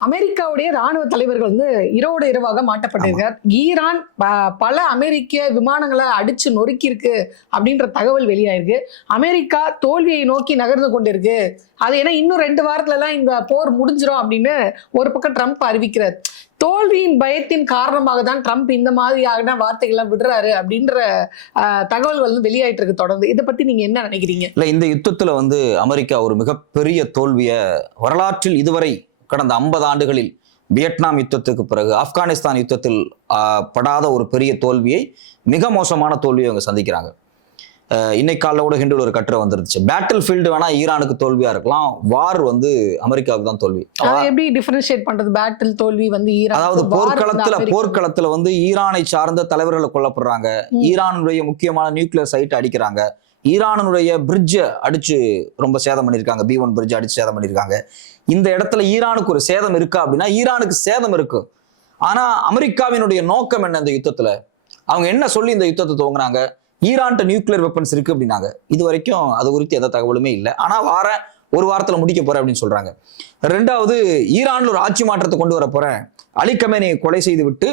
அமெரிக்காவுடைய ராணுவ தலைவர்கள் வந்து இரவோடு இரவாக மாட்டப்பட்டிருக்கார். ஈரான் பல அமெரிக்க விமானங்களை அடிச்சு நொறுக்கி இருக்கு அப்படின்ற தகவல் வெளியாயிருக்கு. அமெரிக்கா தோல்வியை நோக்கி நகர்ந்து கொண்டிருக்கு. அது ஏன்னா இன்னும் 2 வாரத்துல எல்லாம் இந்த போர் முடிஞ்சிடும் அப்படின்னு ஒரு பக்கம் ட்ரம்ப் அறிவிக்கிறார். தோல்வியின் பயத்தின் காரணமாக தான் ட்ரம்ப் இந்த மாதிரியான வார்த்தைகள்லாம் விடுறாரு அப்படின்ற தகவல்கள் வந்து வெளியாயிட்டு இருக்கு தொடர்ந்து. இதை பத்தி நீங்க என்ன நினைக்கிறீங்க? இல்ல, இந்த யுத்தத்துல வந்து அமெரிக்கா ஒரு மிகப்பெரிய தோல்வியை வரலாற்றில் இதுவரை கடந்த 50 ஆண்டுகளில் வியட்நாம் யுத்தத்துக்கு பிறகு ஆப்கானிஸ்தான் யுத்தத்தில் படாத ஒரு பெரிய தோல்வியை, மிக மோசமான தோல்வியை அவங்க சந்திக்கிறாங்க. இன்னைக்கு காலைல கூட ஹிண்டுல ஒரு கட்டுரை வந்துருச்சு. பேட்டில் ஃபீல்டு வேணா ஈரானுக்கு தோல்வியா இருக்கலாம், வார் வந்து அமெரிக்காவுக்கு தான் தோல்வி. எப்படி டிஃபரன்ஷியேட் பண்றது? பேட்டில் தோல்வி வந்து ஈரான், அதாவது போர்க்களத்துல வந்து ஈரானை சார்ந்த தலைவர்களை கொல்லப்படுறாங்க, ஈரானுடைய முக்கியமான நியூக்ளியர் சைட் அடிக்கிறாங்க, ஈரானுடைய பிரிட்ஜை அடிச்சு ரொம்ப சேதம் பண்ணியிருக்காங்க, B1 பிரிட்ஜ் அடிச்சு சேதம் பண்ணியிருக்காங்க. இந்த இடத்துல ஈரானுக்கு ஒரு சேதம் இருக்கா அப்படின்னா ஈரானுக்கு சேதம் இருக்கு. ஆனா அமெரிக்காவினுடைய நோக்கம் என்ன? இந்த யுத்தத்துல அவங்க என்ன சொல்லி இந்த யுத்தத்தை துவங்கினாங்க? ஈரான்ட்ட நியூக்ளியர் வெப்பன்ஸ் இருக்கு அப்படின்னாங்க. இது வரைக்கும் அது குறித்து எந்த தகவலுமே இல்லை. ஆனா ஒரு வாரத்துல முடிக்க போறேன் அப்படின்னு சொல்றாங்க. 2வது, ஈரான்ல ஒரு ஆட்சி மாற்றத்தை கொண்டு வர போறேன், அலி கமேனியை கொலை செய்து விட்டு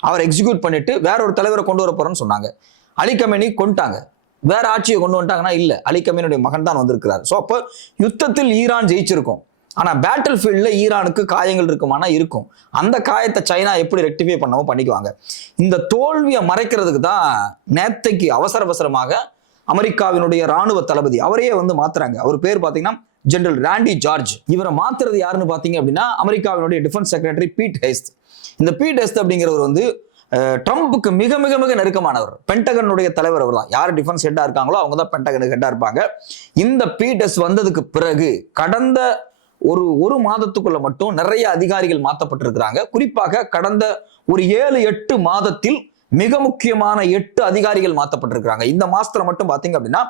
அவர் எக்ஸிக்யூட் பண்ணிட்டு வேற ஒரு தலைவரை கொண்டு வர போறேன்னு சொன்னாங்க. அலி கமேனி கொண்டுட்டாங்க, வேற ஆட்சியை கொண்டு வந்துட்டாங்கன்னா இல்ல, அலி கமேனியுடைய மகன் தான் வந்திருக்கிறார். ஸோ அப்போ யுத்தத்தில் ஈரான் ஜெயிச்சிருக்கும். ஆனா பேட்டில் ஃபீல்ட்ல ஈரானுக்கு காயங்கள் இருக்குமானா இருக்கும். அந்த காயத்தை சைனா எப்படி ரெக்டிஃபை பண்ணவோ பண்ணிக்குவாங்க. இந்த தோல்வியை மறைக்கிறதுக்கு தான் நேத்தைக்கு அவசரமாக அமெரிக்காவினுடைய ராணுவ தளபதி அவரையே வந்து மாத்துறாங்க. அவர் பேர் பாத்தீங்கன்னா ஜெனரல் ராண்டி ஜார்ஜ். இவரை மாத்துறது யாருன்னு பாத்தீங்க அப்படின்னா அமெரிக்காவினுடைய டிஃபென்ஸ் செக்ரட்டரி பீட் ஹெஸ்ட். இந்த பீட் ஹெஸ்ட் அப்படிங்கிறவர் வந்து ட்ரம்புக்கு மிக மிக மிக நெருக்கமானவர். பென்டகனுடைய தலைவர் அவர் தான். யார் டிஃபென்ஸ் ஹெட்டா இருக்காங்களோ அவங்க தான் பென்டகனுக்கு ஹெட்டா இருப்பாங்க. இந்த பீட் ஹெஸ்ட் வந்ததுக்கு பிறகு கடந்த ஒரு மாதத்துக்குள்ள மட்டும் நிறைய அதிகாரிகள் மாற்றப்பட்டிருக்கிறாங்க. குறிப்பாக கடந்த ஒரு 7-8 மாதத்தில் மிக முக்கியமான 8 அதிகாரிகள் மாற்றப்பட்டிருக்கிறாங்க. இந்த மாசத்துல மட்டும் பாத்தீங்க அப்படின்னா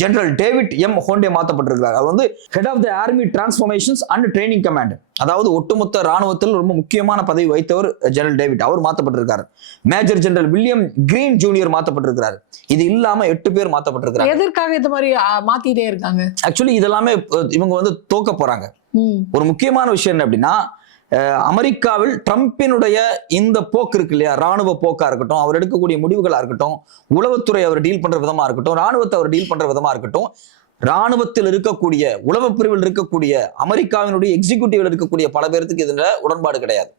ஜெனரல் டேவிட் எம் ஹோண்டே மாற்றப்பட்டிருக்கிறார். அவர் வந்து head of the army transformations and training command, அதாவது ஒட்டுமொத்த ராணுவத்தில் ரொம்ப முக்கியமான பதவி வைத்தவர் ஜெனரல் டேவிட், அவர் மாற்றப்பட்டிருக்காரு. Major general William Green junior மாற்றப்பட்டிருக்கிறார். இது இல்லாம 8 பேர் மாற்றப்பட்டிருக்காங்க. எதற்காக இந்த மாதிரி மாத்திட்டே இருக்காங்க? ஆக்சுவலி இதெல்லாமே இவங்க வந்து தோக்க போறாங்க. ஒரு முக்கியமான விஷயம் என்ன அப்படின்னா, அமெரிக்காவில் ட்ரம்பினுடைய இந்த போக்கு இருக்கு இல்லையா, ராணுவ போக்கா இருக்கட்டும், அவர் எடுக்கக்கூடிய முடிவுகளா இருக்கட்டும், உளவுத்துறை அவர் டீல் பண்ற விதமா இருக்கட்டும், ராணுவத்தை அவர் டீல் பண்ற விதமா இருக்கட்டும், ராணுவத்தில் இருக்கக்கூடிய உளவு பிரிவில் இருக்கக்கூடிய அமெரிக்காவினுடைய எக்ஸிக்யூட்டிவ்ல இருக்கக்கூடிய பல பேருக்கு இதுல உடன்பாடு கிடையாது.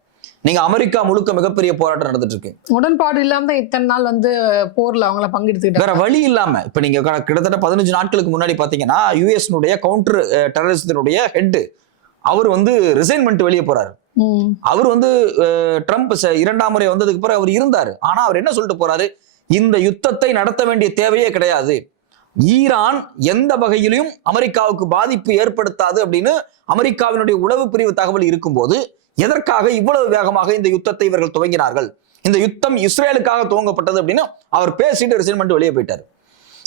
நீங்க அமெரிக்கா முழுக்க மிகப்பெரிய போராட்டம் நடந்துட்டு இருக்கு. உடன்பாடு இல்லாம தான் இத்தனை நாள் வந்து போர்ல அவங்கள பங்கெடுத்துக்கிட்டு வேற வழி இல்லாம இப்ப நீங்க கிட்டத்தட்ட 15 நாட்களுக்கு முன்னாடி பாத்தீங்கன்னா யுஎஸ்னுடைய கவுண்டர் டெரரிசத்தினுடைய ஹெட் அவர் வந்து ரிசைன் பண்ணிட்டு வெளியே போறாரு. அவர் வந்து ட்ரம்ப் 2ஆம் முறை வந்ததுக்கு பிறகு அவர் இருந்தாரு. ஆனா அவர் என்ன சொல்லிட்டு போறாரு? இந்த யுத்தத்தை நடத்த வேண்டிய தேவையே கிடையாது, ஈரான் எந்த வகையிலும் அமெரிக்காவுக்கு பாதிப்பு ஏற்படுத்தாது அப்படின்னு அமெரிக்காவினுடைய உளவு பிரிவு தகவல் இருக்கும்போது எதற்காக இவ்வளவு வேகமாக இந்த யுத்தத்தை இவர்கள் துவங்கினார்கள்? இந்த யுத்தம் இஸ்ரேலுக்காக துவங்கப்பட்டது அப்படின்னு அவர் பேசிட்டு ரிசைன் பண்ணிட்டு வெளியே போயிட்டாரு.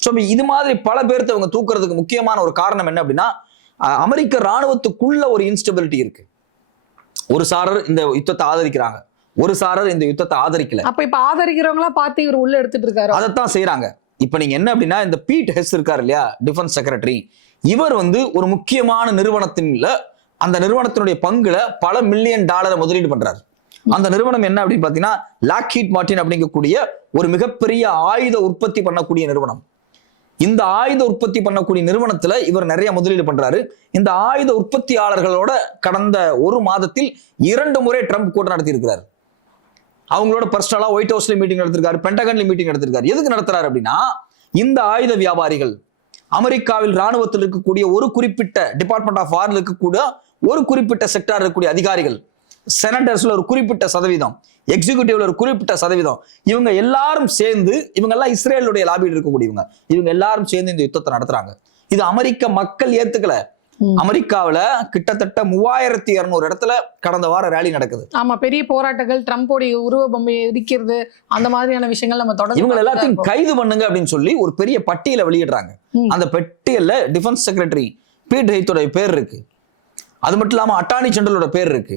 ஸோ இது மாதிரி பல பேர்த்த அவங்க தூக்குறதுக்கு முக்கியமான ஒரு காரணம் என்ன அப்படின்னா, அமெரிக்க ராணுவத்துக்குள்ள ஒரு இன்ஸ்டபிலிட்டி இருக்கு. ஒரு சாரர் இந்த யுத்தத்தை ஆதரிக்கிறாங்க, ஒரு சாரர் இந்த யுத்தத்தை ஆதரிக்கல. அப்ப இப்ப ஆதரிக்கிறவங்களா பார்த்து இவர் உள்ள எடுத்துட்டு இருக்காரு. அதைத்தான் செய்யறாங்க. இப்ப நீங்க என்ன அப்படின்னா, இந்த பீட் ஹெஸ் இருக்காரு இல்லையா, டிஃபென்ஸ் செக்ரட்டரி, இவர் வந்து ஒரு முக்கியமான நிறுவனத்தின்ல அந்த நிறுவனத்தினுடைய பங்குல பல $1 மில்லியன் முதலீடு பண்றாரு. அந்த நிறுவனம் என்ன அப்படின்னு பாத்தீங்கன்னா லாக்ஹீட் மார்டின் அப்படிங்கக்கூடிய ஒரு மிகப்பெரிய ஆயுத உற்பத்தி பண்ணக்கூடிய நிறுவனம். இந்த ஆயுத உற்பத்தி பண்ணக்கூடிய நிறுவனத்துல இவர் நிறைய முதலீடு பண்றாரு. இந்த ஆயுத உற்பத்தியாளர்களோட கடந்த ஒரு மாதத்தில் 2 முறை ட்ரம்ப் கூட்டம் நடத்தி இருக்கிறார். அவங்களோட பர்சனலா ஒயிட் ஹவுஸ்ல மீட்டிங் நடத்திருக்காரு, பென்டகன்ல மீட்டிங் நடத்திருக்காரு. எதுக்கு நடத்துறாரு அப்படின்னா, இந்த ஆயுத வியாபாரிகள் அமெரிக்காவில் ராணுவத்தில் இருக்கக்கூடிய ஒரு குறிப்பிட்ட டிபார்ட்மெண்ட் ஆஃப் வார்ல இருக்கக்கூடிய ஒரு குறிப்பிட்ட செக்டார் இருக்கக்கூடிய அதிகாரிகள், செனட்டர்ஸ்ல ஒரு குறிப்பிட்ட சதவீதம், எக்ஸிகியூட்டிவ்ல ஒரு குறிப்பிட்ட சதவீதம், இவங்க எல்லாரும் சேர்ந்து, இவங்க எல்லாம் இஸ்ரேலுடைய லாபியில் இருக்கக்கூடியவங்க, இவங்க எல்லாரும் சேர்ந்து இந்த யுத்தத்தை நடத்துறாங்க. இது அமெரிக்க மக்கள் ஏத்துக்கல. அமெரிக்காவில கிட்டத்தட்ட 3200 இடத்துல கடந்த வாரம் ரேலி நடக்குது. ஆமா, பெரிய போராட்டங்கள், ட்ரம்போடைய உருவ பொம்மையை எரிக்கிறது, அந்த மாதிரியான விஷயங்கள் நம்ம தொடர்ந்து இவங்க எல்லாத்தையும் கைது பண்ணுங்க அப்படின்னு சொல்லி ஒரு பெரிய பட்டியலை வெளியிடுறாங்க. அந்த பட்டியல்ல டிஃபென்ஸ் செக்ரட்டரி பீட் ஹெய்த்தோட பேர் இருக்கு. அது மட்டும் இல்லாம அட்டார்னி ஜெனரலோட பேர் இருக்கு.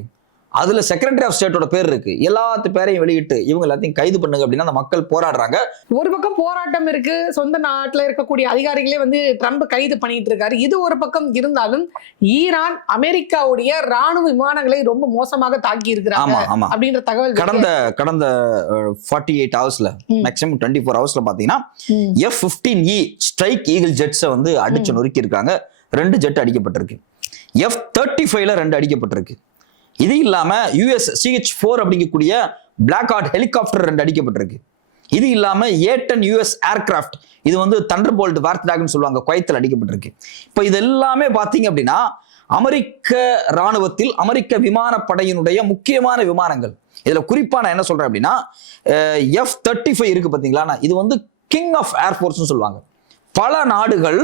அதுல செக்ரட்டரி ஆஃப் ஸ்டேட்டோட பேர் இருக்கு. எல்லாத்து பேரையும் வெளியிட்டு இவங்க எல்லாத்தையும் கைது பண்ணுங்க அப்படின்னா அந்த மக்கள் போராடுறாங்க. ஒரு பக்கம் போராட்டம் இருக்கு, சொந்த நாட்டுல இருக்கக்கூடிய அதிகாரிகளே வந்து ட்ரம்ப் கைது பண்ணிட்டு இருக்காரு. இது ஒரு பக்கம் இருந்தாலும் ஈரான் அமெரிக்காவுடைய ராணுவ விமானங்களை ரொம்ப மோசமாக தாக்கி இருக்கிறாங்க அப்படின்ற தகவல் கடந்த 48 ஹவர்ஸ்ல மேக்ஸிமம் 24 ஹவர்ஸ்ல பாத்தீங்கன்னா F-15E ஸ்ட்ரைக் ஈகிள் ஜெட்ஸை வந்து அடிச்சு நொறுக்கி இருக்காங்க. 2 ஜெட் அடிக்கப்பட்டிருக்கு. F-35ல 2 அடிக்கப்பட்டிருக்கு. இது இல்லாம US CH-4 அப்படிங்கக்கூடிய பிளாக் ஹார்ட் ஹெலிகாப்டர் 2 அடிக்கப்பட்டிருக்கு. இது இல்லாம A-10 US ஏர்கிராஃப்ட், இது வந்து தண்டர்போல்ட் வார்த்டாக்னு சொல்லுவாங்க, குவைத்தில் அடிக்கப்பட்டிருக்கு. இப்போ இது எல்லாமே பாத்தீங்க அப்படின்னா அமெரிக்க ராணுவத்தில் அமெரிக்க விமானப்படையினுடைய முக்கியமான விமானங்கள். இதுல குறிப்பா நான் என்ன சொல்றேன் அப்படின்னா F-35 இருக்கு பாத்தீங்களா, இது வந்து கிங் ஆஃப் ஏர்ஃபோர்ஸ் சொல்லுவாங்க. பல நாடுகள்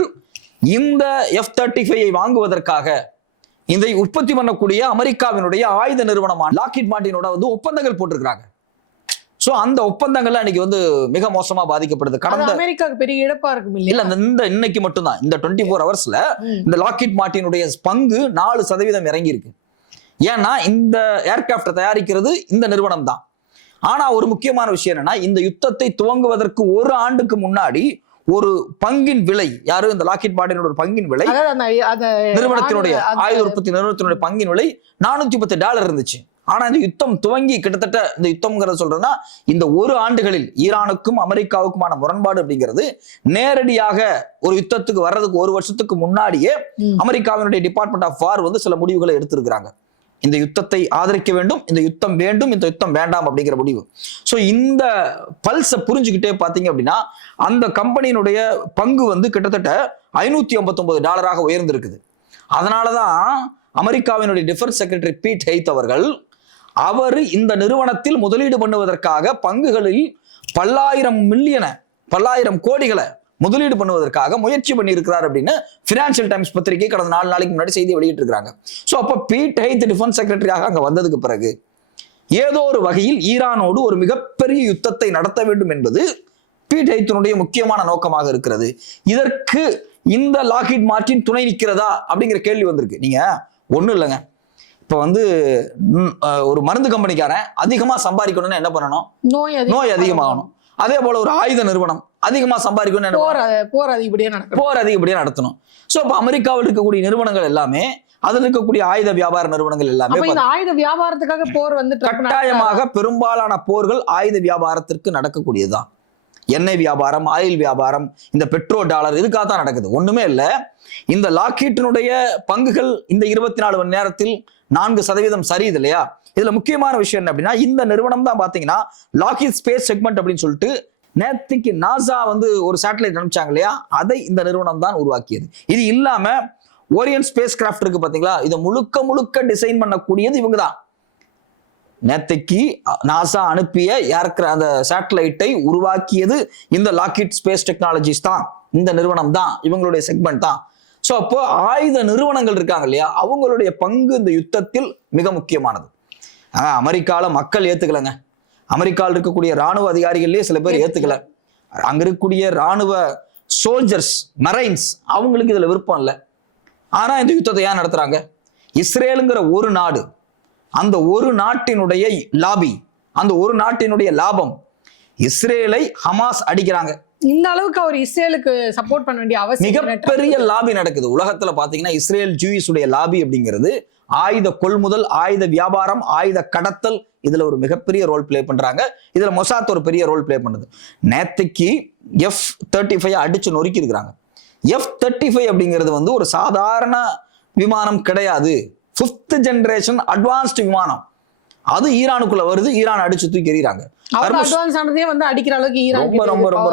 இந்த F-35 வாங்குவதற்காக இதை உற்பத்தி பண்ணக்கூடிய அமெரிக்காவினுடைய ஆயுத நிறுவனமான லாக்ஹீட் மார்ட்டினோட வந்து ஒப்பந்தங்கள் போட்டிருக்காங்க. சோ அந்த ஒப்பந்தங்கள் அன்னைக்கு வந்து மிக மோசமா பாதிக்கப்படுது. கடந்த அமெரிக்காவுக்கு பெரிய இழப்பா இருக்கும் இல்ல, இந்த இன்னைக்கு மட்டும்தான் இந்த 24 ஹவர்ஸ்ல இந்த லாக்ஹீட் மார்ட்டினுடைய பங்கு 4% இறங்கி இருக்கு. ஏன்னா இந்த ஏர்கிராப்டை தயாரிக்கிறது இந்த நிறுவனம் தான். ஆனா ஒரு முக்கியமான விஷயம் என்னன்னா, இந்த யுத்தத்தை துவங்குவதற்கு ஒரு ஆண்டுக்கு முன்னாடி ஒரு பங்கின் விலை, யாரு இந்த லாக்ஹீட் மார்ட்டினோட பங்கின் விலை, நிறுவனத்தினுடைய ஆயுத உற்பத்தி நிறுவனத்தினுடைய பங்கின் விலை $410 இருந்துச்சு. ஆனா இந்த யுத்தம் துவங்கி கிட்டத்தட்ட இந்த யுத்தம்ங்கிறத சொல்றேன்னா இந்த ஒரு ஆண்டுகளில் ஈரானுக்கும் அமெரிக்காவுக்குமான முரண்பாடு அப்படிங்கிறது நேரடியாக ஒரு யுத்தத்துக்கு வர்றதுக்கு ஒரு வருஷத்துக்கு முன்னாடியே அமெரிக்காவினுடைய டிபார்ட்மெண்ட் ஆஃப் வார் வந்து சில முடிவுகளை எடுத்திருக்கிறாங்க. இந்த யுத்தத்தை ஆதரிக்க வேண்டும், இந்த யுத்தம் வேண்டும், இந்த யுத்தம் வேண்டாம் அப்படிங்கிற முடிவு. ஸோ இந்த பல்ஸை புரிஞ்சுக்கிட்டே பார்த்தீங்க அப்படின்னா அந்த கம்பெனியினுடைய பங்கு வந்து கிட்டத்தட்ட $559 உயர்ந்திருக்குது. அதனாலதான் அமெரிக்காவினுடைய டிஃபென்ஸ் செக்ரட்டரி பீட் ஹெய்த் அவர் இந்த நிறுவனத்தில் முதலீடு பண்ணுவதற்காக பங்குகளில் பல்லாயிரம் கோடிகளை முதலீடு பண்ணுவதற்காக முயற்சி பண்ணி இருக்கிறார் அப்படின்னு பினான்சியல் டைம்ஸ் பத்திரிகை கடந்த 4 நாளைக்கு முன்னாடி செய்தி வெளியிட்டு இருக்காங்க. சோ அப்ப பீட் ஹெய்த் டிஃபென்ஸ் செக்ரட்டரியாக அங்க வந்ததுக்கு பிறகு ஏதோ ஒரு வகையில் ஈரானோடு ஒரு மிகப்பெரிய யுத்தத்தை நடத்த வேண்டும் என்பது பீட் ஹெய்த்தினுடைய முக்கியமான நோக்கமாக இருக்கிறது. இதற்கு இந்த லாக்ஹீட் மார்ட்டின் துணை நிற்கிறதா அப்படிங்கிற கேள்வி வந்திருக்கு. நீங்க ஒண்ணும் இல்லைங்க, இப்ப வந்து ஒரு மருந்து கம்பெனிக்காரன் அதிகமா சம்பாதிக்கணும்னு என்ன பண்ணணும்? நோய் அதிகமாகணும். அதே போல ஒரு ஆயுத நிறுவனம் அதிகமா சம்பாதிக்கணும், போர் அதிகப்படியா நடத்தணும். சோ அப்ப அமெரிக்காவில் இருக்கக்கூடிய நிறுவனங்கள் எல்லாமே, அதுல இருக்கக்கூடிய ஆயுத வியாபார நிறுவனங்கள் எல்லாமே ஆயுத வியாபாரத்துக்காக போர் வந்து கட்டாயமாக பெரும்பாலான போர்கள் ஆயுத வியாபாரத்திற்கு நடக்கக்கூடியதுதான். எண்ணெய் வியாபாரம், ஆயில் வியாபாரம், இந்த பெட்ரோ டாலர் இதுக்காக தான் நடக்குது. ஒண்ணுமே இல்ல. இந்த லாக்ஹீட்டினுடைய பங்குகள் இந்த 24 மணி நேரத்தில் 4% சரியுது இல்லையா? இதுல முக்கியமான விஷயம் என்ன அப்படின்னா, இந்த நிறுவனம் தான் பாத்தீங்கன்னா லாக்ஹீட் ஸ்பேஸ் செக்மெண்ட் அப்படின்னு சொல்லிட்டு நேத்துக்கு நாசா வந்து ஒரு சேட்டலைட் அனுப்பிச்சாங்க இல்லையா, அதை இந்த நிறுவனம் தான் உருவாக்கியது. இது இல்லாம ஓரியன்ட் ஸ்பேஸ் கிராஃப்ட் இருக்கு பாத்தீங்களா, இதை முழுக்க டிசைன் பண்ணக்கூடியது இவங்க தான். நேத்தைக்கு நாசா அனுப்பிய அந்த சேட்டலைட்டை உருவாக்கியது இந்த லாக்ஹீட் ஸ்பேஸ் டெக்னாலஜிஸ் தான், இந்த நிறுவனம் தான், இவங்களுடைய செக்மெண்ட் தான். சோ அப்போ ஆயுத நிறுவனங்கள் இருக்காங்க இல்லையா, அவங்களுடைய பங்கு இந்த யுத்தத்தில் மிக முக்கியமானது. அமெரிக்கால மக்கள் ஏத்துக்கலங்க. அமெரிக்காவில் இருக்கக்கூடிய ராணுவ அதிகாரிகளே சில பேர் ஏத்துக்கல. அங்க இருக்கக்கூடிய ராணுவ சோல்ஜர்ஸ், மரைன்ஸ், அவங்களுக்கு இதுல விருப்பம் இல்லை. ஆனா இந்த யுத்தத்தை ஏன் நடத்துறாங்க? இஸ்ரேலுங்கிற ஒரு நாடு, அந்த ஒரு நாட்டினுடைய லாபி, அந்த ஒரு நாட்டினுடைய லாபம், இஸ்ரேலை ஹமாஸ் அடிக்கிறாங்க. இந்த அளவுக்கு அவர் இஸ்ரேலுக்கு சப்போர்ட் பண்ண வேண்டிய அவசியம் மிகப்பெரிய லாபி நடக்குது உலகத்துல. பாத்தீங்கன்னா இஸ்ரேல் ஜூயிஸ் உடைய லாபி அப்படிங்கிறது ஆயுத கொள்முதல், ஆயுத வியாபாரம், ஆயுத கடத்தல், இதுல ஒரு மிகப்பெரிய ரோல் பிளே பண்றாங்க. இதுல மொசாத் ஒரு பெரிய ரோல் பிளே பண்ணுது. நேத்தைக்கு F-35 அடிச்சு நொறுக்கி இருக்கிறாங்க. F-35 அப்படிங்கிறது வந்து ஒரு சாதாரண விமானம் கிடையாது. 5th ஜெனரேஷன் அட்வான்ஸ்டு விமானம். அது ஈரானுக்குள்ள வருது, ஈரான் அடிச்சு தூக்கி எறிகிறாங்க.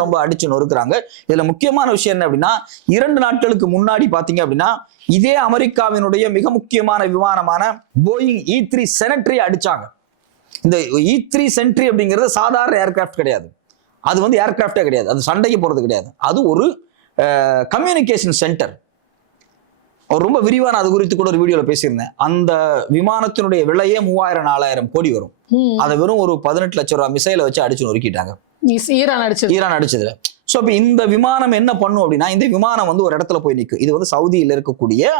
ரொம்ப அடிச்சு நொறுக்குறாங்க. இதுல முக்கியமான விஷயம் என்ன அப்படின்னா, 2 நாட்களுக்கு முன்னாடி பாத்தீங்க அப்படின்னா இதே அமெரிக்காவினுடைய மிக முக்கியமான விமானமான போயிங் E-3 செனட்ரி அடிச்சாங்க. இந்த E-3 சென்ட்ரி அப்படிங்கிறது சாதாரண ஏர்கிராஃப்ட் கிடையாது. அது வந்து ஏர்கிராஃப்டே கிடையாது, அது சண்டைக்கு போறது கிடையாது. அது ஒரு கம்யூனிகேஷன் சென்டர். அவர் ரொம்ப விரிவான அது குறித்து கூட ஒரு வீடியோல பேசியிருந்தேன். அந்த விமானத்தினுடைய விலையே 3000-4000 கோடி வரும். அதை வெறும் ஒரு 18 லட்சம் ரூபாய் மிசைலை வச்சு அடிச்சு நொறுக்கிட்டாங்க ஈரான் அடிச்சதுல. சோ அப்ப இந்த விமானம் என்ன பண்ணும் அப்படின்னா, இந்த விமானம் வந்து ஒரு இடத்துல போய் நிற்கும். இது வந்து சவுதியில இருக்கக்கூடிய,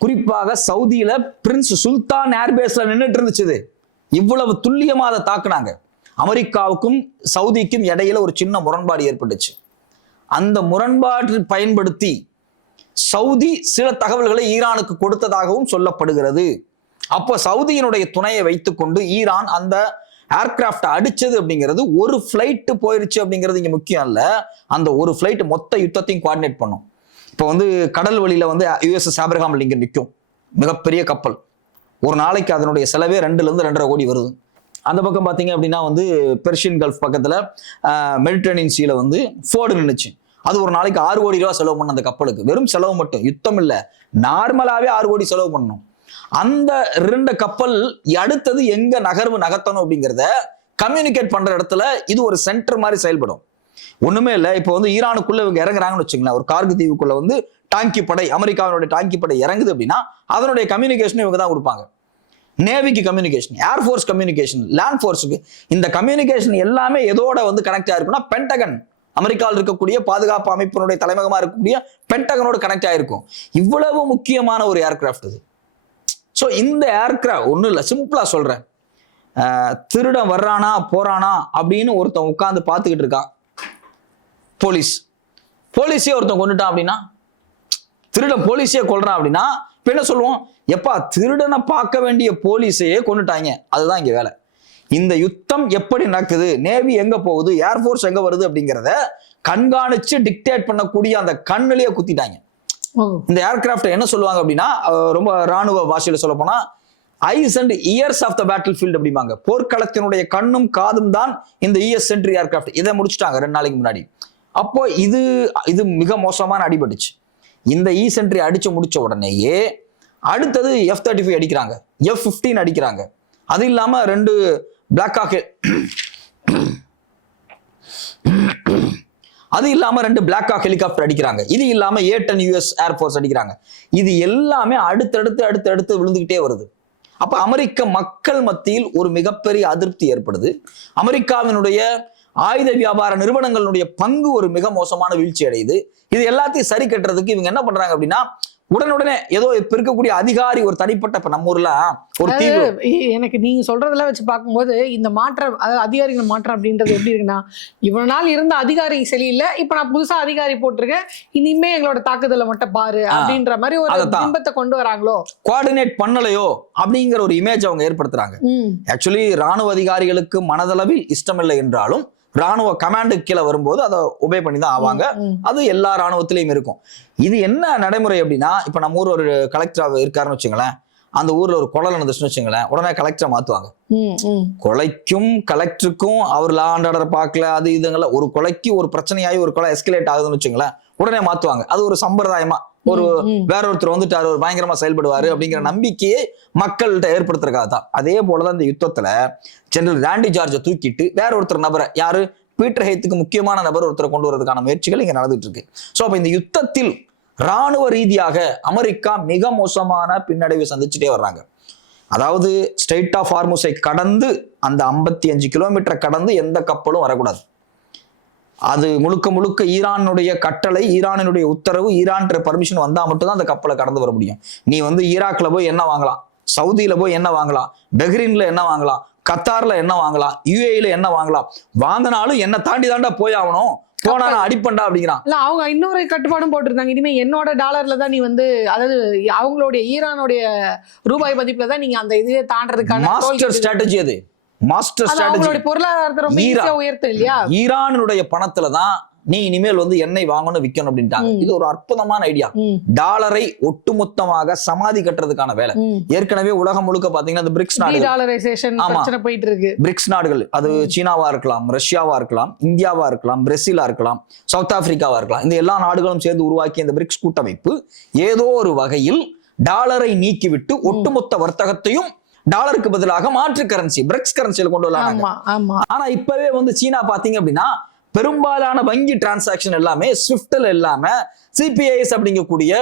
குறிப்பாக சவுதியில பிரின்ஸ் சுல்தான் ஏர்பேஸ்ல நின்றுட்டு இருந்துச்சு. இவ்வளவு துல்லியமா அதை தாக்குனாங்க. அமெரிக்காவுக்கும் சவுதிக்கும் இடையில ஒரு சின்ன முரண்பாடு ஏற்பட்டுச்சு. அந்த முரண்பாட்டை பயன்படுத்தி சவுதி சில தகவல்களை ஈரானுக்கு கொடுத்ததாகவும் சொல்லப்படுகிறது. அப்போ சவுதியினுடைய துணையை வைத்துக்கொண்டு ஈரான் அந்த ஏர்கிராஃப்ட் அடிச்சது அப்படிங்கிறது ஒரு ஃபிளைட் போயிருச்சு அப்படிங்கிறது இங்க முக்கியம் இல்ல. அந்த ஒரு ஃபிளைட் மொத்த யுத்தத்தையும் கோஆர்டினேட் பண்ணும். இப்போ வந்து கடல் வழியில வந்து USS ஆப்ரஹாம் லிங்கன் நிற்கும், மிகப்பெரிய கப்பல். ஒரு நாளைக்கு அதனுடைய செலவே 2 to 2.5 கோடி வருது. அந்த பக்கம் பார்த்தீங்க அப்படின்னா வந்து பெர்ஷியன் கல்ஃப் பக்கத்துல மெடிட்டரேனியன் சீல வந்து ஃபோர்டு நின்றுச்சு. அது ஒரு நாளைக்கு 6 கோடி ரூபா செலவு பண்ண அந்த கப்பலுக்கு. வெறும் செலவு மட்டும், யுத்தம் இல்லை, நார்மலாவே 6 கோடி செலவு பண்ணணும். அந்த 2 கப்பல் அடுத்தது எங்க நகர்த்தணும் அப்படிங்கிறத கம்யூனிகேட் பண்ற இடத்துல இது ஒரு சென்டர் மாதிரி செயல்படும். ஒண்ணுமே இல்லை, இப்போ வந்து ஈரானுக்குள்ள இவங்க இறங்குறாங்கன்னு வச்சுங்களேன், ஒரு கார்கு தீவுக்குள்ள வந்து டாங்கி படை, அமெரிக்காவினுடைய டாங்கி படை இறங்குது அப்படின்னா அதனுடைய கம்யூனிகேஷன் இவங்க தான் கொடுப்பாங்க. நேவிக்கு கம்யூனிகேஷன், ஏர்ஃபோர்ஸ் கம்யூனிகேஷன், லேண்ட் ஃபோர்ஸுக்கு. இந்த கம்யூனிகேஷன் எல்லாமே எதோட வந்து கனெக்ட் ஆயிருக்குன்னா பென்டகன், அமெரிக்காவில் இருக்கக்கூடிய பாதுகாப்பு அமைப்பினுடைய தலைமையகமா இருக்கக்கூடிய பென்டகனோட கனெக்ட் ஆயிருக்கும். இவ்வளவு முக்கியமான ஒரு ஏர்கிராஃப்ட் இது. ஸோ இந்த ஏர்கிராஃப்ட் ஒன்றும் இல்லை, சிம்பிளா சொல்றேன், திருடன் வர்றானா போறானா அப்படின்னு ஒருத்தன் உட்காந்து பார்த்துக்கிட்டு இருக்கான். போலீஸே ஒருத்தன் கொண்டுட்டான் அப்படின்னா, திருடன் போலீஸே கொல்றான் அப்படின்னா இப்ப என்ன சொல்லுவோம், எப்பா திருடனை பார்க்க வேண்டிய போலீஸையே கொண்டுட்டாங்க. அதுதான் இங்க வேலை. இந்த யுத்தம் எப்படி நடக்குது, நேவி எங்க போகுது, ஏர்ஃபோர்ஸ் எங்க வருது அப்படிங்கிறத கண்காணிச்சு டிக்டேட் பண்ணக்கூடிய அந்த கண்ணிலேயே குத்திட்டாங்க. இந்த ஏர்கிராஃப்ட் என்ன சொல்லுவாங்க அப்படின்னா, ரொம்ப ராணுவ பாஷையில சொல்ல போனா eyes and ears of the battlefield அப்படிம்பாங்க. போர்க்களத்தினுடைய கண்ணும் காதும் தான் இந்த ES சென்ட்ரி ஏர்கிராஃப்ட். இதை முடிச்சுட்டாங்க 2 நாளைக்கு முன்னாடி. அப்போ இது மிக மோசமான அடிபட்டுச்சு. இந்த சென்ட்ரி அடிச்சு முடிச்ச உடனேயே அடுத்தது F-35 அடிக்கிறாங்க, F-15 அடிக்கிறாங்க. அது இல்லாம 2 பிளாக் ஹாக், அது இல்லாம 2 பிளாக் ஹாக் ஹெலிகாப்டர் அடிக்கிறாங்க. இது இல்லாம A-10 US ஏர்ஃபோர்ஸ் அடிக்கிறாங்க. இது எல்லாமே அடுத்தடுத்து விழுந்துகிட்டே வருது. அப்ப அமெரிக்க மக்கள் மத்தியில் ஒரு மிகப்பெரிய அதிருப்தி ஏற்படுது. அமெரிக்காவினுடைய ஆயுத வியாபார நிறுவனங்களுடைய பங்கு ஒரு மிக மோசமான வீழ்ச்சி அடையுது. இது எல்லாத்தையும் சரி கட்டுறதுக்கு இவங்க என்ன பண்றாங்க அப்படின்னா, உடனுடனே ஏதோ இப்ப இருக்கக்கூடிய அதிகாரி ஒரு தனிப்பட்ட, இப்ப நம்ம ஊர்ல ஒரு தீவு, எனக்கு நீங்க சொல்றதெல்லாம் வச்சு பார்க்கும்போது இந்த மாற்றம், அதாவது அதிகாரிகள் மாற்றம் அப்படின்றது எப்படி இருக்குன்னா, இவ்வளவு நாள் இருந்த அதிகாரி சரியில்லை, இப்ப நான் புதுசா அதிகாரி போட்டிருக்கேன், இனிமே எங்களோட தாக்குதலை மட்டும் பாரு அப்படின்ற மாதிரி ஒரு பிம்பத்தை கொண்டு வராங்களோ, கோஆர்டினேட் பண்ணலையோ அப்படிங்கிற ஒரு இமேஜ் அவங்க ஏற்படுத்துறாங்க. ஆக்சுவலி ராணுவ அதிகாரிகளுக்கு மனதளவில் இஷ்டமில்லை என்றாலும் ராணுவ கமாண்டுக்கு கீழே வரும்போது அதை ஒபே பண்ணி தான் ஆவாங்க. அது எல்லா ராணுவத்திலையும் இருக்கும். இது என்ன நடைமுறை அப்படின்னா, இப்ப நம்ம ஊர் ஒரு கலெக்டர் இருக்காருன்னு வச்சுங்களேன், அந்த ஊர்ல ஒரு கொலை நடந்துச்சுன்னு வச்சுங்களேன், உடனே கலெக்டரை மாத்துவாங்க. கொலைக்கும் கலெக்டருக்கும் அவர் லா அண்ட் ஆர்டர் பார்க்கல, அது இதுங்கள ஒரு கொலைக்கு ஒரு பிரச்சனையாகி ஒரு கொலை எஸ்கலேட் ஆகுதுன்னு வச்சுங்களேன், உடனே மாத்துவாங்க. அது ஒரு சம்பிரதாயமா, ஒரு வேற ஒருத்தர் வந்துட்டாரு, ஒரு பயங்கரமா செயல்படுவாரு அப்படிங்கிற நம்பிக்கையை மக்கள்கிட்ட ஏற்படுத்துறதுக்காக தான். அதே போலதான் இந்த யுத்தத்துல ஜெனரல் ராண்டி ஜார்ஜை தூக்கிட்டு வேற ஒருத்தர் நபரை, யாரு, பீட்டர் ஹெய்த்துக்கு முக்கியமான நபர் ஒருத்தரை கொண்டு வரதுக்கான முயற்சிகள் இங்க நடந்துட்டு இருக்கு. சோ அப்ப இந்த யுத்தத்தில் ராணுவ ரீதியாக அமெரிக்கா மிக மோசமான பின்னடைவை சந்திச்சுட்டே வர்றாங்க. அதாவது ஸ்ட்ரெய்ட் ஆஃப் ஹார்முஸை கடந்து அந்த 55 கிலோமீட்டர் கடந்து எந்த கப்பலும் வரக்கூடாது. அது முழுக்க ஈரானுடைய கட்டளை, ஈரானுடைய உத்தரவு, ஈரான் பர்மிஷன் வந்தா மட்டும்தான் அந்த கப்பலை கடந்து வர முடியும். நீ வந்து ஈராக்ல போய் என்ன வாங்கலாம், சவுதியில போய் என்ன வாங்கலாம், பஹ்ரைன்ல என்ன வாங்கலாம், கத்தார்ல என்ன வாங்கலாம், UAE என்ன வாங்கலாம், வாங்கினாலும் என்ன தாண்டி தாண்டா போய் ஆகணும், போனா அடிப்பண்டா அப்படிங்கிறான். இல்ல அவங்க இன்னொரு கட்டுப்பாடும் போட்டிருந்தாங்க, இனிமே என்னோட டாலர்ல தான் நீ வந்து, அதாவது அவங்களுடைய ஈரானுடைய ரூபாய் மதிப்புல தான் நீங்க அந்த இதையே தாண்டறதுக்கான மாஸ்டர் ஸ்ட்ராட்டஜி. அது மாஸ்டர் ஸ்ட்ராட்டஜி. பொருளாதாரத்தை ரொம்ப ஈஸியா உயர்த்து இல்லையா, ஈரானுடைய பணத்துல தான் நீ இனிமேல் வந்து எண்ணெய் வாங்கணும் விற்கணும் அப்படின்ட்டாங்க. இது ஒரு அற்புதமான ஐடியா. டாலரை ஒட்டுமொத்தமாக சமாதி கட்டுறதுக்கான வேலை. ஏற்கனவே உலகம் முழுக்க பாத்தீங்கன்னா இந்த பிரிக்ஸ் நாடுகள் போயிட்டு இருக்கு. பிரிக்ஸ் நாடுகள், அது சீனாவா இருக்கலாம், ரஷ்யாவா இருக்கலாம், இந்தியாவா இருக்கலாம், பிரேசிலா இருக்கலாம், சவுத் ஆப்பிரிக்காவா இருக்கலாம், இந்த எல்லா நாடுகளும் சேர்ந்து உருவாக்கிய இந்த பிரிக்ஸ் கூட்டமைப்பு ஏதோ ஒரு வகையில் டாலரை நீக்கிவிட்டு ஒட்டுமொத்த வர்த்தகத்தையும் டாலருக்கு பதிலாக மாற்று கரன்சி, பிரிக்ஸ் கரன்சியில கொண்டு வரலாம். ஆனா இப்பவே வந்து சீனா பாத்தீங்க அப்படின்னா பெரும்பாலான வங்கி டிரான்சாக்சன் எல்லாமே ஸ்விஃப்ட்ல இல்லாம CPIS அப்படிங்கக்கூடிய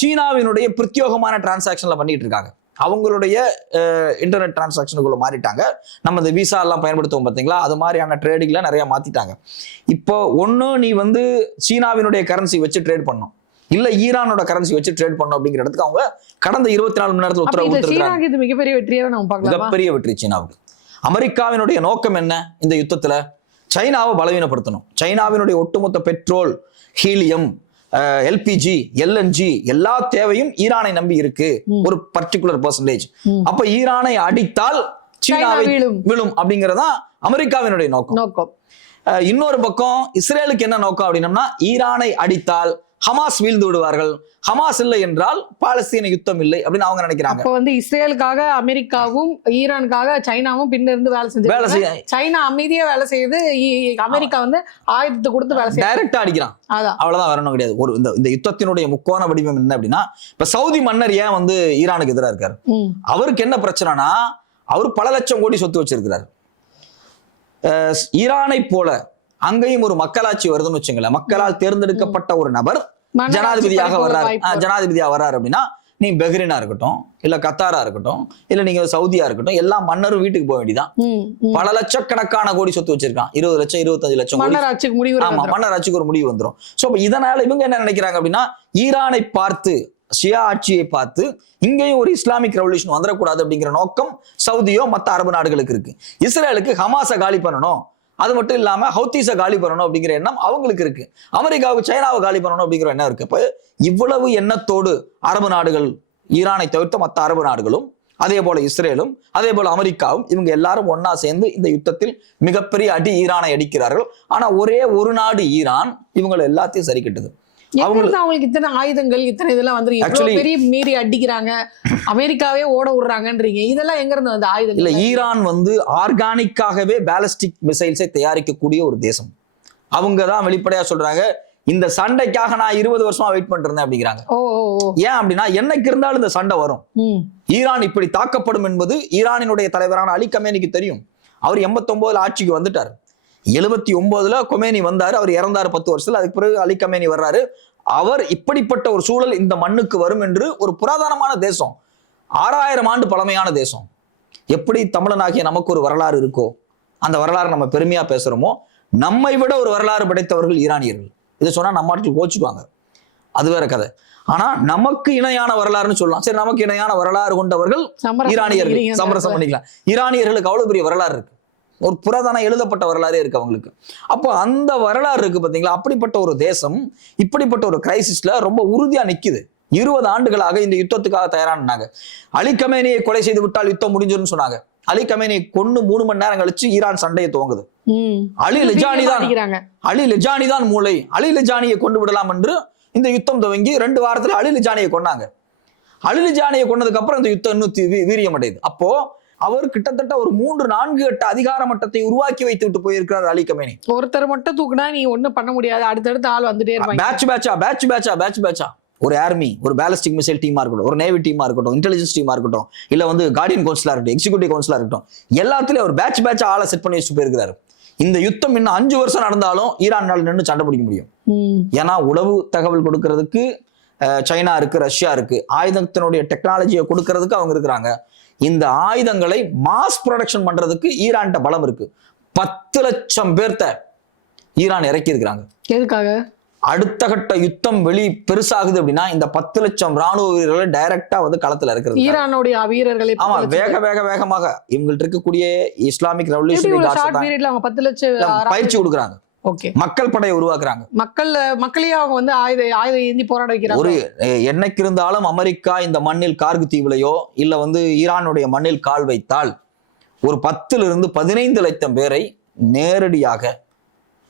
சீனாவினுடைய பிரத்யோகமான டிரான்சாக்சன்ல பண்ணிட்டு இருக்காங்க. அவங்களுடைய இன்டர்நெட் டிரான்சாக்சனுக்குள்ள மாறிட்டாங்க. நம்ம இந்த விசா எல்லாம் பயன்படுத்துவோம் பார்த்தீங்களா, அது மாதிரியான ட்ரேடிங்ல நிறைய மாத்திட்டாங்க. இப்போ ஒன்னும் நீ வந்து சீனாவினுடைய கரன்சி வச்சு ட்ரேட் பண்ணும், இல்ல ஈரானோட கரன்சி வச்சு ட்ரேட் பண்ணணும் அப்படிங்கிற இடத்துக்கு அவங்க கடந்த 24 மணி நேரத்துல உத்தரவு கொடுத்திருக்காங்க. சீனாக்கு இது மிகப்பெரிய வெற்றியாக நம்ம பார்க்கலாம். மிகப்பெரிய வெற்றி சீனாவுக்கு. அமெரிக்காவினுடைய நோக்கம் என்ன இந்த யுத்தத்துல? சைனாவை பலவீனப்படுத்தணும். சைனாவினுடைய ஒட்டுமொத்த பெட்ரோல், ஹீலியம், எல்பிஜி, எல்என்ஜி எல்லா தேவையும் ஈரானை நம்பி இருக்கு ஒரு பர்டிகுலர் பெர்சன்டேஜ். அப்ப ஈரானை அடித்தால் சீனாவை விழும் அப்படிங்கறதா அமெரிக்காவினுடைய நோக்கம். இன்னொரு பக்கம் இஸ்ரேலுக்கு என்ன நோக்கம் அப்படின்னம்னா, ஈரானை அடித்தால் ஹமாஸ் வீழ்ந்து விடுவார்கள், ஹமாஸ் இல்லை என்றால் பாலஸ்தீன யுத்தம் இல்லை அப்படின்னு அவங்க நினைக்கிறாங்க. அப்ப வந்து இஸ்ரேலுக்காக அமெரிக்காவும் ஈரானுக்காக சைனாவும் பின்ன இருந்து வேலை செய்ய, சைனா அமைதியா வேலை செய்யுது, அமெரிக்கா வந்து ஆயுதத்தை கொடுத்து வேலை செய்ய, டைரக்டா அடிக்கிறான். அவ்வளவுதான், வரணும் கிடையாது. ஒரு இந்த யுத்தத்தினுடைய முக்கோண வடிவம் என்ன அப்படின்னா, இப்ப சவுதி மன்னர் ஏன் வந்து ஈரானுக்கு எதிராக இருக்காரு? அவருக்கு என்ன பிரச்சனைனா, அவர் பல லட்சம் கோடி சொத்து வச்சிருக்கிறார். ஈரானை போல அங்கேயும் ஒரு மக்களாட்சி வருதுன்னு வச்சுங்களேன். மக்களால் தேர்ந்தெடுக்கப்பட்ட ஒரு நபர் ஜனாதிபதியாக வர்றாரு அப்படின்னா, நீ பெஹ்ரைனா இருக்கட்டும், இல்ல கத்தாரா இருக்கட்டும், இல்ல நீங்க சவுதியா இருக்கட்டும், எல்லா மன்னரும் வீட்டுக்கு போக வேண்டியதான். பல லட்சக்கணக்கான கோடி சொத்து வச்சிருக்கான். 20 லட்சம் 25 லட்சம் மன்னராட்சிக்கு ஒரு முடிவு வந்துடும். சோ இதனால இவங்க என்ன நினைக்கிறாங்க அப்படின்னா, ஈரானை பார்த்து, ஷியா ஆட்சியை பார்த்து இங்கேயும் ஒரு இஸ்லாமிக் ரெவல்யூஷன் வந்துடக்கூடாது அப்படிங்கிற நோக்கம் சவுதியோ மற்ற அரபு நாடுகளுக்கு இருக்கு. இஸ்ரேலுக்கு ஹமாஸை காலி பண்ணணும், அது மட்டும் இல்லாம ஹவுத்தீஸை காலி பண்ணணும் அப்படிங்கிற எண்ணம் அவங்களுக்கு இருக்கு. அமெரிக்காவுக்கு சைனாவை காலி பண்ணணும் அப்படிங்கிற எண்ணம் இருக்கு. இப்ப இவ்வளவு எண்ணத்தோடு அரபு நாடுகள், ஈரானை தவிர்த்த மற்ற அரபு நாடுகளும், அதே போல இஸ்ரேலும், அதே போல அமெரிக்காவும், இவங்க எல்லாரும் ஒன்னா சேர்ந்து இந்த யுத்தத்தில் மிகப்பெரிய அடி ஈரானை அடிக்கிறார்கள். ஆனா ஒரே ஒரு நாடு ஈரான் இவங்களை எல்லாத்தையும் சரி கட்டுது. அவங்களுக்கு இத்தனை ஆயுதங்கள், இத்தனை இதெல்லாம் வந்து பெரிய மீறி அடிக்கிறாங்க, அமெரிக்காவே ஓட விடுறாங்கன்றீங்க, இதெல்லாம் எங்க இருந்து அந்த ஆயுதம்? இல்ல, ஈரான் வந்து ஆர்கானிக்காகவே பேலிஸ்டிக் மிசைல்ஸை தயாரிக்கக்கூடிய ஒரு தேசம். அவங்க தான் வெளிப்படையா சொல்றாங்க, இந்த சண்டைக்காக நான் 20 வருஷமா வெயிட் பண்ணிருந்தேன் அப்படிங்கிறாங்க. ஏன் அப்படின்னா, என்னைக்கு இருந்தாலும் இந்த சண்டை வரும், ஈரான் இப்படி தாக்கப்படும் என்பது ஈரானினுடைய தலைவரான அலி கமேனிக்கு தெரியும். அவர் 89 ஆட்சிக்கு வந்துட்டார். 79 கொமேனி வந்தாரு, அவர் இறந்தாரு 10 வருஷத்துல. அதுக்கு பிறகு அலி கமேனி வர்றாரு. அவர் இப்படிப்பட்ட ஒரு சூழல் இந்த மண்ணுக்கு வரும் என்று, ஒரு புராதனமான தேசம், 6000 ஆண்டு பழமையான தேசம், எப்படி தமிழனாகிய நமக்கு ஒரு வரலாறு இருக்கோ, அந்த வரலாறு நம்ம பெருமையா பேசுறோமோ, நம்மை விட ஒரு வரலாறு படைத்தவர்கள் ஈரானியர்கள். இதை சொன்னா நம்ம நாட்டில் கோச்சுக்குவாங்க, அது வேற கதை. ஆனா நமக்கு இணையான வரலாறுன்னு சொல்லலாம். சரி, நமக்கு இணையான வரலாறு கொண்டவர்கள் ஈரானியர்கள், சமரசம் பண்ணிக்கலாம். ஈரானியர்களுக்கு அவ்வளவு பெரிய வரலாறு இருக்கு, ஒரு புராதன எழுதப்பட்ட வரலாறே இருக்கு அவங்களுக்கு. அப்போ அந்த வரலாறு இருக்கு பாத்தீங்களா. அப்படிப்பட்ட ஒரு தேசம் இப்படிப்பட்ட ஒரு கிரைசிஸ்ல ரொம்ப உறுதியா நிக்குது. 20 ஆண்டுகளாக இந்த யுத்தத்துக்காக தயாரானாங்க. அலி கமேனியை கொலை செய்து விட்டால் யுத்தம் முடிஞ்சுன்னு சொன்னாங்க. அலி கமேனியை கொன்னு 3 மணி நேரம் கழிச்சு ஈரான் சண்டையை துவங்குது. அலி லெஜானி தான் மூளை, அலி லெஜானியை கொண்டு விடலாம் என்று இந்த யுத்தம் துவங்கி 2 வாரத்துல அலி லெஜானியை கொன்னாங்க. அலி லெஜானியை கொன்னதுக்கு அப்புறம் இந்த யுத்தம் இன்னும் வீரியம் அடையுது. அப்போ அவர் கிட்டத்தட்ட ஒரு 3-4 கட்ட அதிகார மட்டத்தை உருவாக்கி வைத்து விட்டு போயிருக்கிறார் அலி கமேனி. ஒருத்தர் மட்டும் தூக்குனா நீ ஒண்ணும் பண்ண முடியாது, அடுத்தடுத்து ஆள் வந்துட்டே இருப்பாங்க. பேட்ச் பேட்சா ஒரு ஆர்மி, ஒரு பேலிஸ்டிக் மிசைல் டீமா இருக்கட்டும், ஒரு நேவி டீமா இருக்கட்டும், இன்டெலிஜென்ஸ் டீமா இருக்கட்டும், இல்ல வந்து கார்டியன் கவுன்சிலா இருக்கட்டும், எக்ஸிகூட்டிவ் கவுன்சிலா இருக்கட்டும், எல்லாத்துலயும் ஒரு பேட்ச் ஆளை செட் பண்ணி வச்சு போயிருக்கிறாரு. இந்த யுத்தம் இன்னும் 5 வருஷம் நடந்தாலும் ஈரான் நின்று சண்டை பிடிக்க முடியும். ஏன்னா உளவு தகவல் கொடுக்கறதுக்கு சைனா இருக்கு, ரஷ்யா இருக்கு, ஆயுதத்தினுடைய டெக்னாலஜியை கொடுக்கறதுக்கு அவங்க இருக்கிறாங்க. இந்த ஆயுதங்களை மாஸ் ப்ரொடக்ஷன் பண்றதுக்கு ஈரான்ட்ட பலம் இருக்கு. 10 லட்சம் பேர்த்த ஈரான் இறக்கி இருக்கிறாங்க. எதுக்காக? அடுத்த கட்ட யுத்தம் பெருசாகுது அப்படின்னா இந்த 10 லட்சம் ராணுவ வீரர்களை டைரக்டா வந்து களத்துல இருக்கிறது. ஈரானுடைய வீரர்களை வேகமாக இவங்கள்ட்ட இருக்கக்கூடிய இஸ்லாமிக் ரெவல்யூஷனரி 10 லட்சம் பயிற்சி கொடுக்குறாங்க. மக்கள் படையை உருவாக்குறாங்க. மக்களையே அவங்க வந்து ஆயுத ஏந்தி போராட வைக்கிறாங்க. ஒரு என்னைக்கு இருந்தாலும் அமெரிக்கா இந்த மண்ணில் கார்கு தீவுலையோ இல்ல வந்து ஈரானுடைய மண்ணில் கால் வைத்தால் ஒரு 10 இருந்து 15 லட்சம் பேரை நேரடியாக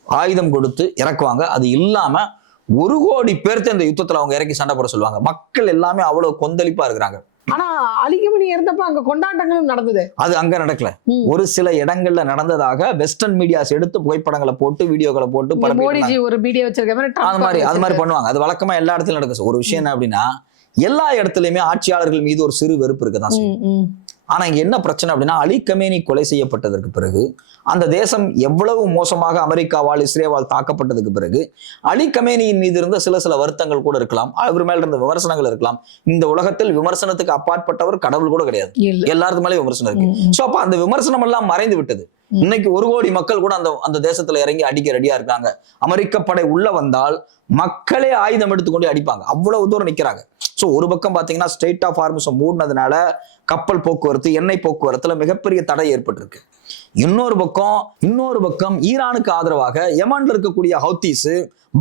ஆயுதம் கொடுத்து இறக்குவாங்க. அது இல்லாம 1 கோடி பேர்த்த இந்த யுத்தத்துல அவங்க இறக்கி சண்டை போட சொல்லுவாங்க. மக்கள் எல்லாமே அவ்வளவு கொந்தளிப்பா இருக்கிறாங்க. ஆனா அலி கமேனி இருந்தப்ப அங்க கொண்டாட்டங்களும் நடந்தது. அது அங்க நடக்கல, ஒரு சில இடங்கள்ல நடந்ததாக வெஸ்டர்ன் மீடியாஸ் எடுத்து புகைப்படங்களை போட்டு வீடியோக்களை போட்டு மோடிஜி ஒரு வீடியோ வச்சிருக்க அது மாதிரி பண்ணுவாங்க. அது வழக்கமா எல்லா இடத்துலயும் நடக்குது. ஒரு விஷயம் என்ன அப்படின்னா, எல்லா இடத்துலயுமே ஆட்சியாளர்கள் மீது ஒரு சிறு வெறுப்பு இருக்குதான். ஆனா இங்க என்ன பிரச்சனை அப்படின்னா, அலி கமேனி கொலை செய்யப்பட்டதற்கு பிறகு அந்த தேசம் எவ்வளவு மோசமாக அமெரிக்காவால் இஸ்ரேவால் தாக்கப்பட்டதுக்கு பிறகு அலி கமேனியின் மீது இருந்த சில வருத்தங்கள் கூட இருக்கலாம், அவர் மேல இருந்த விமர்சனங்கள் இருக்கலாம். இந்த உலகத்தில் விமர்சனத்துக்கு அப்பாற்பட்டவர் கடவுள் கூட கிடையாது, எல்லாருக்கு மேலே விமர்சனம் இருக்கு. சோ அப்ப அந்த விமர்சனம் எல்லாம் மறைந்து விட்டது. இன்னைக்கு 1 கோடி மக்கள் கூட அந்த தேசத்துல இறங்கி அடிக்க ரெடியா இருக்காங்க. அமெரிக்க படை உள்ள வந்தால் மக்களே ஆயுதம் எடுத்துக்கொண்டு அடிப்பாங்க, அவ்வளவு தூரம் நிக்கிறாங்க. சோ ஒரு பக்கம் பாத்தீங்கன்னா ஸ்ட்ரெய்ட் ஆஃப் ஹார்முஸை மூடினதுனால கப்பல் போக்குவரத்து, எண்ணெய் போக்குவரத்துல மிகப்பெரிய தடை ஏற்பட்டிருக்கு. இன்னொரு பக்கம் ஈரானுக்கு ஆதரவாக யமன்ல இருக்கக்கூடிய ஹவுத்தீஸ்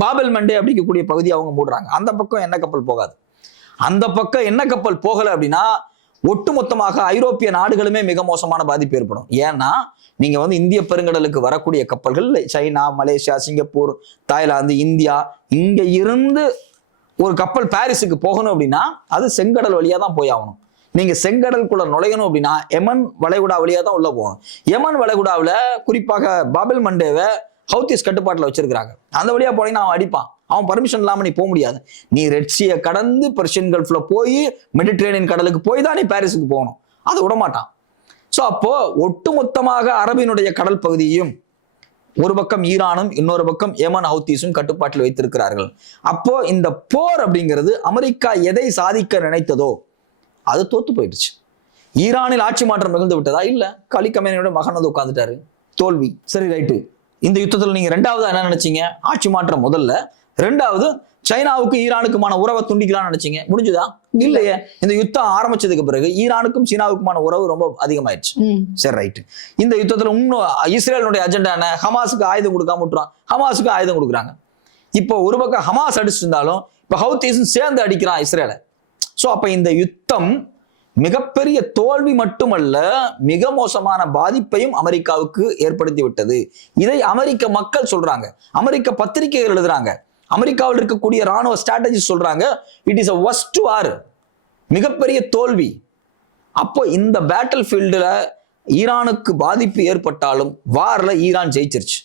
பாபெல் மண்டே அப்படிங்கக்கூடிய பகுதி அவங்க மூடுறாங்க. அந்த பக்கம் எண்ணெய் கப்பல் போகாது. அந்த பக்கம் எண்ணெய் கப்பல் போகல அப்படின்னா ஒட்டுமொத்தமாக ஐரோப்பிய நாடுகளுமே மிக மோசமான பாதிப்பு ஏற்படும். ஏன்னா நீங்க இந்திய பெருங்கடலுக்கு வரக்கூடிய கப்பல்கள் China, Malaysia, Singapore, Thailand, India, இங்க இருந்து ஒரு கப்பல் பாரிஸுக்கு போகணும் அப்படின்னா அது செங்கடல் வழியா தான் போய் ஆகணும். நீங்க செங்கடலுக்குள்ள நுழையணும் அப்படின்னா யமன் வளைகுடா வழியா தான் உள்ள போகணும். யமன் வளைகுடாவில் குறிப்பாக பாபெல் மண்டேவை ஹவுத்தீஸ் கட்டுப்பாட்டில் வச்சிருக்காங்க. அந்த வழியா போனீங்கன்னா அவன் அடிப்பான், அவன் பர்மிஷன் இல்லாம நீ போக முடியாது. நீ ரெட்சியை கடந்து பெர்ஷியன் கல்ஃப்ல போய் மெடிட்ரேனியன் கடலுக்கு போய் தான் நீ பாரிஸுக்கு போகணும், அதை விட மாட்டான். சோ அப்போ ஒட்டுமொத்தமாக அரபினுடைய கடல் பகுதியையும் ஒரு பக்கம் ஈரானும் இன்னொரு பக்கம் யமன் ஹவுத்தீஸும் கட்டுப்பாட்டில் வைத்திருக்கிறார்கள். அப்போ இந்த போர் அப்படிங்கிறது அமெரிக்கா எதை சாதிக்க நினைத்ததோ அது தோத்து போயிடுச்சு. ஈரானில் ஆட்சி மாற்றம் நிகழ்ந்து விட்டதா? இல்ல, அலி கமேனியோட மகன் உட்காந்துட்டாரு, தோல்வி. சரி, ரைட்டு. இந்த யுத்தத்துல நீங்க ரெண்டாவது என்ன நினைச்சீங்க? ஆட்சி மாற்றம் முதல்ல. ரெண்டாவது சைனாவுக்கு ஈரானுக்குமான உறவை துண்டிக்கலாம்னு நினைச்சீங்க, முடிஞ்சுதா? இல்லையே. இந்த யுத்தம் ஆரம்பிச்சதுக்கு பிறகு ஈரானுக்கும் சீனாவுக்குமான உறவு ரொம்ப அதிகமாயிடுச்சு. சரி, ரைட்டு. இந்த யுத்தத்துல இன்னும் இஸ்ரேலுடைய அஜெண்டா என்ன? ஹமாஸுக்கு ஆயுதம் கொடுக்காம விட்டுறான், ஹமாஸுக்கு ஆயுதம் கொடுக்குறாங்க. இப்போ ஒரு பக்கம் ஹமாஸ் அடிச்சிருந்தாலும் இப்போ ஹவுத்தீஸும் சேர்ந்து அடிக்கிறான் இஸ்ரேலை. சோ அப்ப இந்த யுத்தம் மிகப்பெரிய தோல்வி மட்டுமல்ல, மிக மோசமான பாதிப்பையும் அமெரிக்காவுக்கு ஏற்படுத்தி விட்டது. இதை அமெரிக்க மக்கள் சொல்றாங்க, அமெரிக்க பத்திரிகைகள் எழுதுறாங்க, அமெரிக்காவில் இருக்கக்கூடிய ராணுவ ஸ்ட்ராட்டஜி சொல்றாங்க, it is a worst war, மிகப்பெரிய தோல்வி. அப்போ இந்த பேட்டில் ஃபீல்டுல ஈரானுக்கு பாதிப்பு ஏற்பட்டாலும் வார்ல ஈரான் ஜெயிச்சிருச்சு.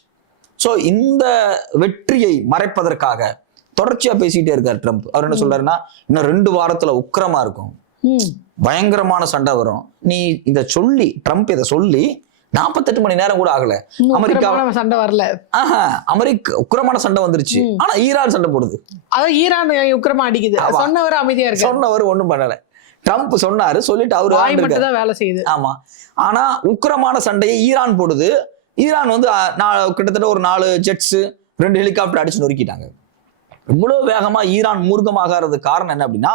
சோ இந்த வெற்றியை மறைப்பதற்காக தொடர்ச்சியா பேசிட்டே இருக்காரு ட்ரம்ப். அவர் என்ன சொல்றாருன்னா, இன்னும் 2 வாரத்துல உக்கிரமா இருக்கும், பயங்கரமான சண்டை வரும். நீ இதை சொல்லி, ட்ரம்ப் இதை சொல்லி 48 மணி நேரம் கூட ஆகல, அமெரிக்கா சண்டை வரல. அமெரிக்கா உக்கிரமான சண்டை வந்துருச்சு. ஆனா ஈரான் சண்டை போடுது. அதான் ஈரான் உக்கிரமா அடிக்குது. சொன்னவர் அமைதியா இருக்கு, சொன்னவர் ஒண்ணும் பண்ணல. ட்ரம்ப் சொன்னாரு, சொல்லிட்டு அவரு வேலை செய்யுது. ஆமா, ஆனா உக்கிரமான சண்டையை ஈரான் போடுது. ஈரான் கிட்டத்தட்ட ஒரு 4 ஜெட்ஸ் 2 ஹெலிகாப்டர் அடிச்சு நொறுக்கிட்டாங்க. இவ்வளவு வேகமா ஈரான் மூர்க்கமாகிறது காரணம் என்ன அப்படின்னா,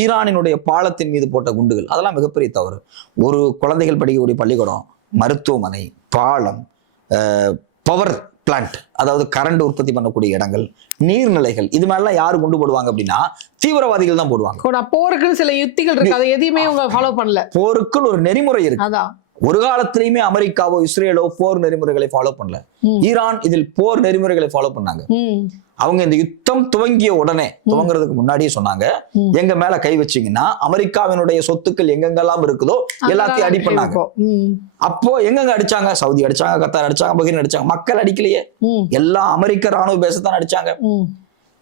ஈரானினுடைய பாலத்தின் மீது போட்ட குண்டுகள், அதெல்லாம் மிகப்பெரிய தவறு. ஒரு குழந்தைகள் படிக்கக்கூடிய பள்ளிக்கூடம், மருத்துவமனை, பாலம், பவர் பிளான்ட், அதாவது கரண்ட் உற்பத்தி பண்ணக்கூடிய இடங்கள், நீர்நிலைகள், இது மாதிரிலாம் யாரு குண்டு போடுவாங்க அப்படின்னா தீவிரவாதிகள் தான் போடுவாங்க. போருக்குன்னு சில யுக்திகள் இருக்கு, அதை எதையுமே அவங்க ஃபாலோ பண்ணல. போருக்குன்னு ஒரு நெறிமுறை இருக்கு. அதான் ஒரு காலத்திலயுமே அமெரிக்காவோ இஸ்ரேலோ போர் நெறிமுறைகளை ஃபாலோ பண்ணல. ஈரான் இதில் போர் நெறிமுறைகளை ஃபாலோ பண்ணாங்க. அவங்க இந்த யுத்தம் துவங்குறதுக்கு முன்னாடியே சொன்னாங்க, எங்க மேல கை வச்சீங்கன்னா அமெரிக்காவினுடைய சொத்துக்கள் எங்கெங்கெல்லாம் இருக்குதோ எல்லாத்தையும் அடி பண்ணாங்க. அப்போ எங்கெங்க அடிச்சாங்க? சவுதி அடிச்சாங்க, கத்தார் அடிச்சாங்க, பஹ்ரைன் அடிச்சாங்க. மக்கள் அடிக்கலையே, எல்லாம் அமெரிக்க ராணுவ பேசத்தான் அடிச்சாங்க.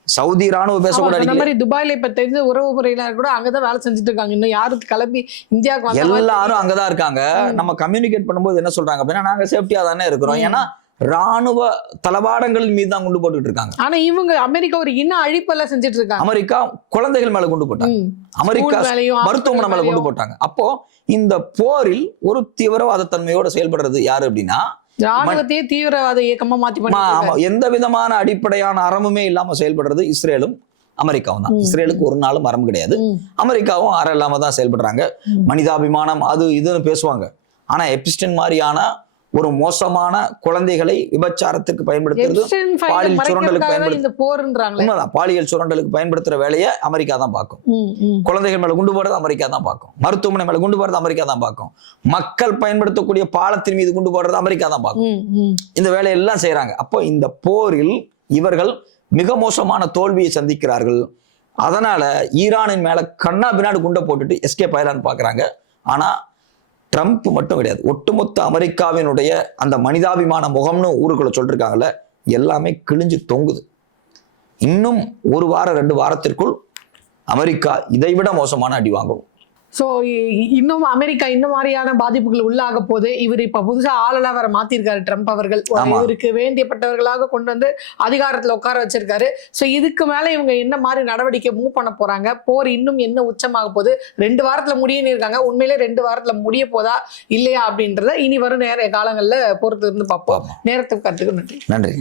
சவுதி ராணுவ பேச கூட அடிக்கல. துபாயில இப்ப தெரிஞ்ச உறவு முறையினர் கூட அங்கதான் வேலை செஞ்சுட்டு இருக்காங்க. இன்னும் யாருக்கு கிளம்பி இந்தியாவுக்கு எல்லாரும் அங்கதான் இருக்காங்க. நம்ம கம்யூனிகேட் பண்ணும்போது என்ன சொல்றாங்க அப்படின்னா, நாங்க சேஃப்டியா தானே இருக்கிறோம், ஏன்னா ராணுவ தளவாடங்களின் மீது தான் குண்டு போட்டுட்டு இருக்காங்க. ஆனா இவங்க அமெரிக்கா ஒரு இன அழிப்பெல்லாம் செஞ்சுட்டு இருக்காங்க. அமெரிக்கா குழந்தைகள் மேல குண்டு போட்டாங்க, அமெரிக்கா மருத்துவமனை மேல குண்டு போட்டாங்க. அப்போ இந்த போரில் ஒரு தீவிரவாத தன்மையோட செயல்படுறது யாரு அப்படின்னா, ராணுவத்தையே தீவிரவாத இயக்கமா மாத்தி, எந்த விதமான அடிப்படையான அறமுமே இல்லாம செயல்படுறது இஸ்ரேலும் அமெரிக்காவும் தான். இஸ்ரேலுக்கு ஒரு நாளும் அறம் கிடையாது, அமெரிக்காவும் அறம் இல்லாம தான் செயல்படுறாங்க. மனிதாபிமானம் அது இதுன்னு பேசுவாங்க, ஆனா எப்ஸ்டைன் மாதிரியான ஒரு மோசமான குழந்தைகளை விபச்சாரத்துக்கு பயன்படுத்துறது, பாலியல் சுரண்டலுக்கு பயன்படுத்துறது, பாலியல் சுரண்டலுக்கு பயன்படுத்துற வேலையை அமெரிக்கா தான் பார்க்கும். குழந்தைகள் மேல குண்டு போடுறது அமெரிக்கா தான் பார்க்கும், மருத்துவமனை மேல குண்டு போடுறது அமெரிக்கா தான் பார்க்கும், மக்கள் பயன்படுத்தக்கூடிய பாலத்தின் மீது குண்டு போடுறது அமெரிக்கா தான் பார்க்கும். இந்த வேலையெல்லாம் செய்யறாங்க. அப்போ இந்த போரில் இவர்கள் மிக மோசமான தோல்வியை சந்திக்கிறார்கள். அதனால ஈரானின் மேல கண்ணா பின்னாடி குண்டை போட்டுட்டு எஸ்கேப் ஆயிரான்னு பாக்குறாங்க. ஆனா ட்ரம்ப் மட்டும் கிடையாது, ஒட்டுமொத்த அமெரிக்காவினுடைய அந்த மனிதாபிமான முகம்னு ஊருக்குள்ள சொல்லிருக்காங்கல்ல, எல்லாமே கிழிஞ்சு தொங்குது. இன்னும் 1 வாரம் 2 வாரத்திற்குள் அமெரிக்கா இதைவிட மோசமான அடி வாங்கும். ஸோ இன்னும் அமெரிக்கா இந்த மாதிரியான பாதிப்புகள் உள்ளாக போது. இவர் இப்ப புதுசா ஆளெல்லாம் வேற மாத்திருக்காரு ட்ரம்ப் அவர்கள். ஆமா. இவருக்கு வேண்டியப்பட்டவர்களாக கொண்டு வந்து அதிகாரத்துல உட்கார வச்சிருக்காரு. ஸோ இதுக்கு மேல இவங்க என்ன மாதிரி நடவடிக்கை மூவ் பண்ண போறாங்க, போர் இன்னும் என்ன உச்சமாக போகுது, 2 வாரத்துல முடியும்னு இருக்காங்க. உண்மையிலே 2 வாரத்துல முடிய போதா இல்லையா அப்படின்றத இனி வரும் நேர காலங்கள்ல பொறுத்து இருந்து பார்ப்போம். நேரத்துக்கு கருத்துக்கு நன்றி. நன்றி.